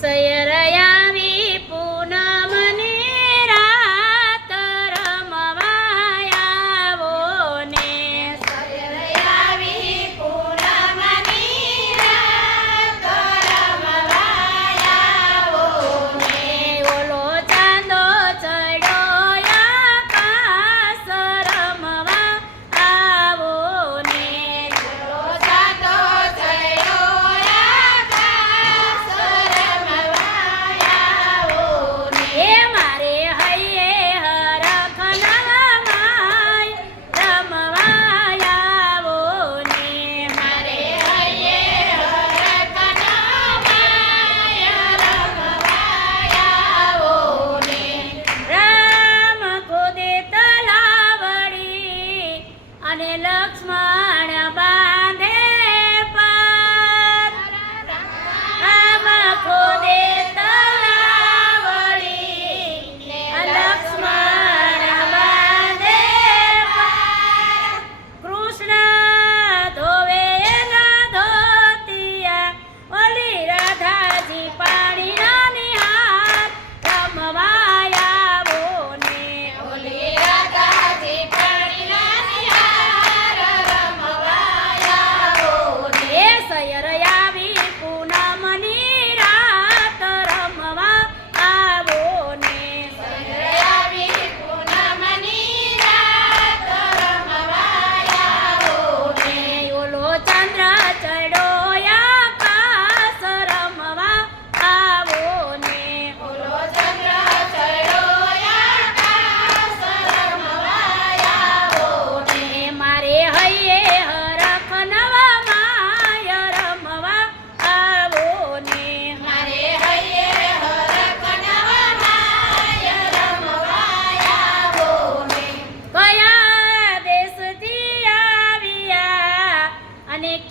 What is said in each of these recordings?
saya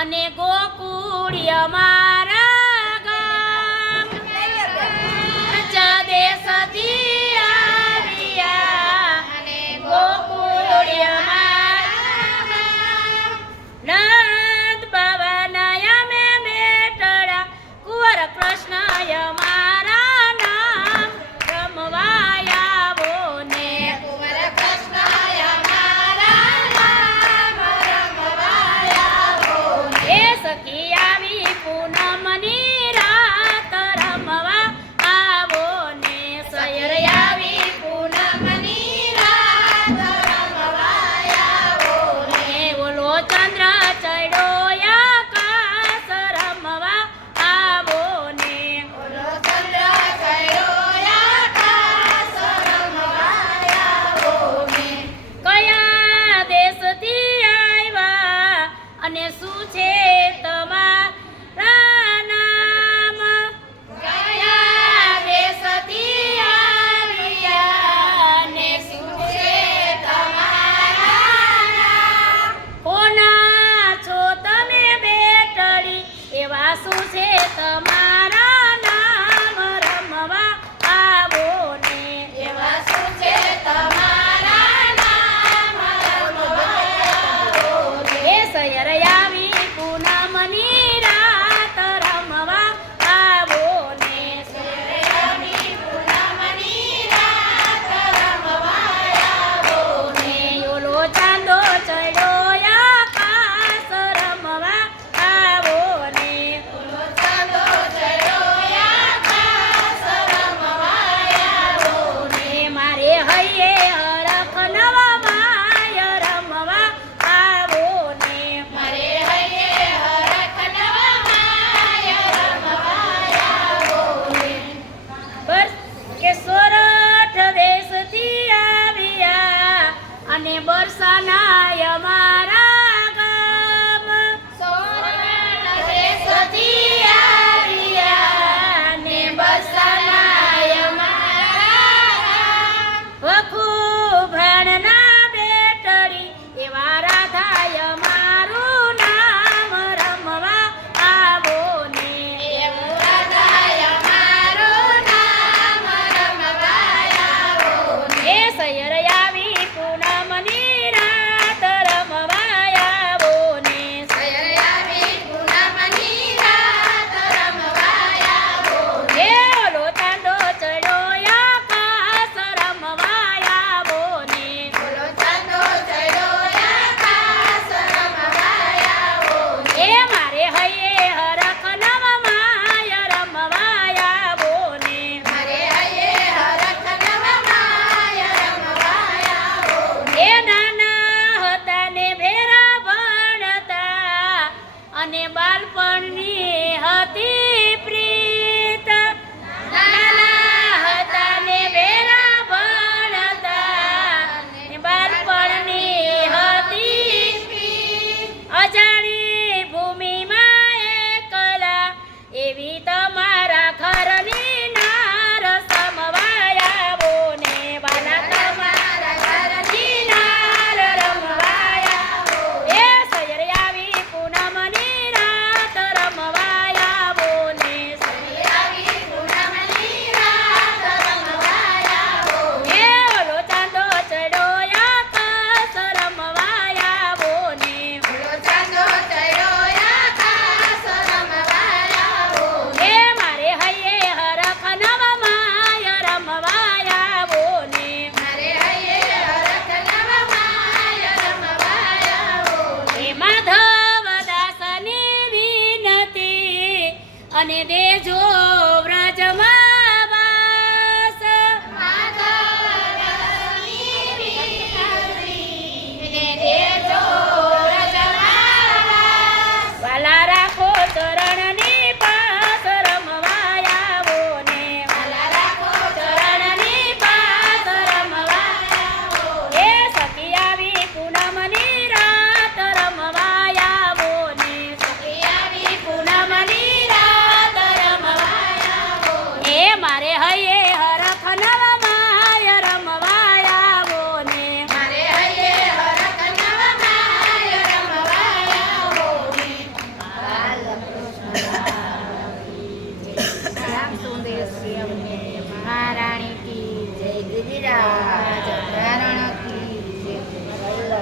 અને ગોકુળ્યમાં સખી આવી પૂનમ અને બરસાના রে